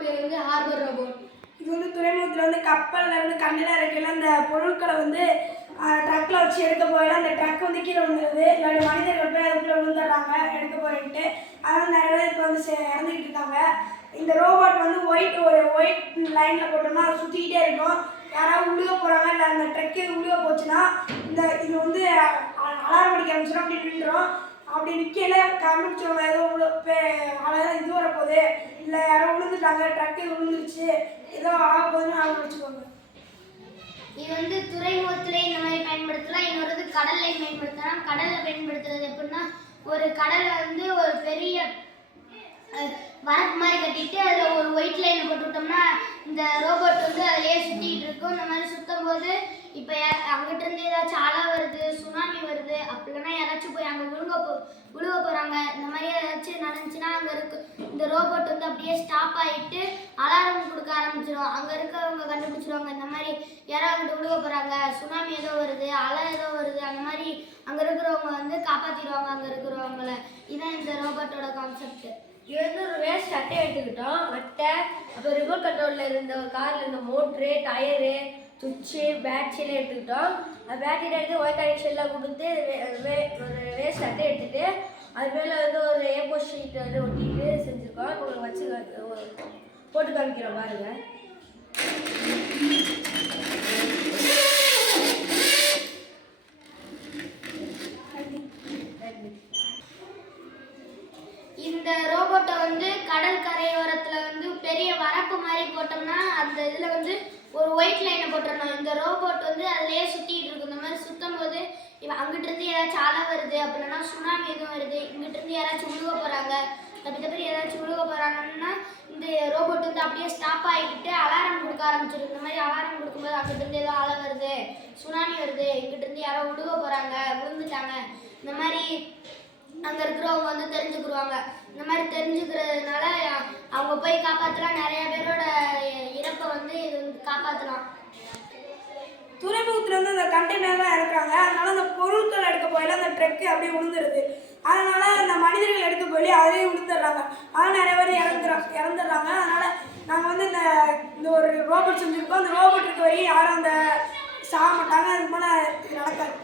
பேர் வந்து harbour robot. இது வந்து துறைமுகத்தில் வந்து கப்பலில் இருந்து கண்ணில் இருக்கையில் அந்த பொருட்களை வந்து ட்ரக்கில் வச்சு எடுக்க போயில அந்த ட்ரக் வந்து கீழே விழுந்துருது. இல்லாட்டி மனிதர்கள் போய் அதுக்குள்ளே விழுந்துடுறாங்க எடுக்க போகிறேன்ட்டு. அதனால் நிறைய பேர் இப்போ வந்து இறந்துக்கிட்டு இருக்காங்க. இந்த ரோபோட் வந்து ஒரு ஒயிட் லைனில் போட்டோம்னா அதை சுற்றிக்கிட்டே இருக்கும். யாராவது உழுக போகிறாங்க இல்லை அந்த ட்ரக்கு உழுக போச்சுன்னா இது வந்து அலாரம் அடிக்க ஆரம்பிச்சிடும், அப்படி நின்றுடும். அப்படி நிற்கல கண்டுபிடிச்சவங்க ஏதோ அழகாக இது வரப்போகுது இல்லை யாரோ விழுந்துட்டாங்க, ட்ரக்கு விழுந்துருச்சு, ஏதோ ஆக போகுதுன்னு அவங்க வச்சுக்கோங்க. இது வந்து துறைமுகத்திலே இந்த மாதிரி பயன்படுத்தலாம். இன்னொரு கடலில் பயன்படுத்தலாம். கடலில் பயன்படுத்துறது எப்படின்னா, ஒரு கடலில் வந்து ஒரு பெரிய வரப்பு மாதிரி கட்டிட்டு அதில் ஒரு ஒயிட் லைனை போட்டு விட்டோம்னா இந்த ரோபோட் வந்து அதிலேயே சுற்றிக்கிட்டு இருக்கும். இந்த மாதிரி சுற்றும் போது இப்போ அங்கிட்டிருந்து ஏதாச்சும் அலை வருது, சுனாமி வருது, அப்படி இல்லைன்னா யாராச்சும் போய் அங்கே விழுக போகிறாங்க, இந்த மாதிரி ஏதாச்சும் நடந்துச்சுன்னா அங்கே இந்த ரோபோட் வந்து அப்படியே ஸ்டாப் ஆகிட்டு அலாரம் கொடுக்க ஆரம்பிச்சிடும். அங்கே இருக்கிறவங்க கண்டுபிடிச்சிடுவாங்க இந்த மாதிரி யாரோ அங்கிட்டு விழுக போகிறாங்க, சுனாமி ஏதோ வருது, அலை ஏதோ வருது, அந்த மாதிரி அங்கே இருக்கிறவங்க வந்து காப்பாற்றிடுவாங்க அங்கே இருக்கிறவங்கள. இதுதான் இந்த ரோபோட்டோட கான்செப்ட். இது வந்து ஒரு வேஸ்ட் அட்டை எடுத்துக்கிட்டோம். அட்டை, அப்புறம் ரிமோட் கண்ட்ரோலில் இருந்த ஒரு காரில் இருந்த மோட்ரு, டயரு, சுவிட்சு, பேட்டரியெல்லாம் எடுத்துக்கிட்டோம். அந்த பேட்டரியில் எடுத்து ஒயர் கனெக்ஷன்லாம் கொடுத்து ஒரு வேஸ்ட் அட்டை எடுத்துகிட்டு அது மேலே வந்து ஒரு A4 ஷீட் வந்து ஒட்டிட்டு செஞ்சுருக்கோம். இப்போ உங்களுக்கு வச்சு போட்டு காமிக்கிறோம் பாருங்கள். இந்த ரோபோட்டை வந்து கடல் கரையோரத்தில் வந்து பெரிய வரப்பு மாதிரி போட்டோம்னா அந்த இதில் வந்து ஒரு ஒயிட் லைனை போட்டுடணும். இந்த ரோபோட் வந்து அதிலேயே சுற்றிட்டு இருக்கும். இந்த மாதிரி சுற்றும் போது அங்கிட்டிருந்து யாராச்சும் அலை வருது, அப்படின்னா சுனாமி எதுவும் வருது, இங்கிட்டிருந்து யாராச்சும் விழுக போகிறாங்க, தப்பி யாராச்சும் விழுக போகிறாங்கன்னா இந்த ரோபோட் வந்து அப்படியே ஸ்டாப் ஆகிக்கிட்டு அலாரம் கொடுக்க ஆரம்பிச்சிடும். இந்த மாதிரி அலாரம் கொடுக்கும்போது அங்கிட்டிருந்து ஏதோ அலை வருது, சுனாமி வருது, இங்கிட்டிருந்து யாரோ விழுக போகிறாங்க, விழுந்துட்டாங்க, இந்த மாதிரி அங்கே இருக்கிறவங்க வந்து தெரிஞ்சுக்கிடுவாங்க. இந்த மாதிரி தெரிஞ்சுக்கிறதுனால அவங்க போய் காப்பாற்றலாம். நிறைய பேரோட இறப்பை வந்து இது வந்து காப்பாற்றலாம். துறைமுகத்தில் வந்து அந்த கண்டெய்னர்லாம் இறக்குறாங்க. அதனால அந்த பொருட்கள் எடுக்க போயில அந்த ட்ரக்கு அப்படியே விழுந்துருது. அதனால அந்த மனிதர்கள் எடுக்க போய் அதிலேயே விழுந்துடுறாங்க. அதனால் நிறைய பேர் இறந்துடுறாங்க. அதனால் நாங்கள் வந்து இந்த ஒரு ரோபோட் செஞ்சுருக்கோம். அந்த ரோபோட் இருக்க வரையும் யாரும் அந்த சாக மாட்டாங்க. அதுக்கு மேலே நடக்காது.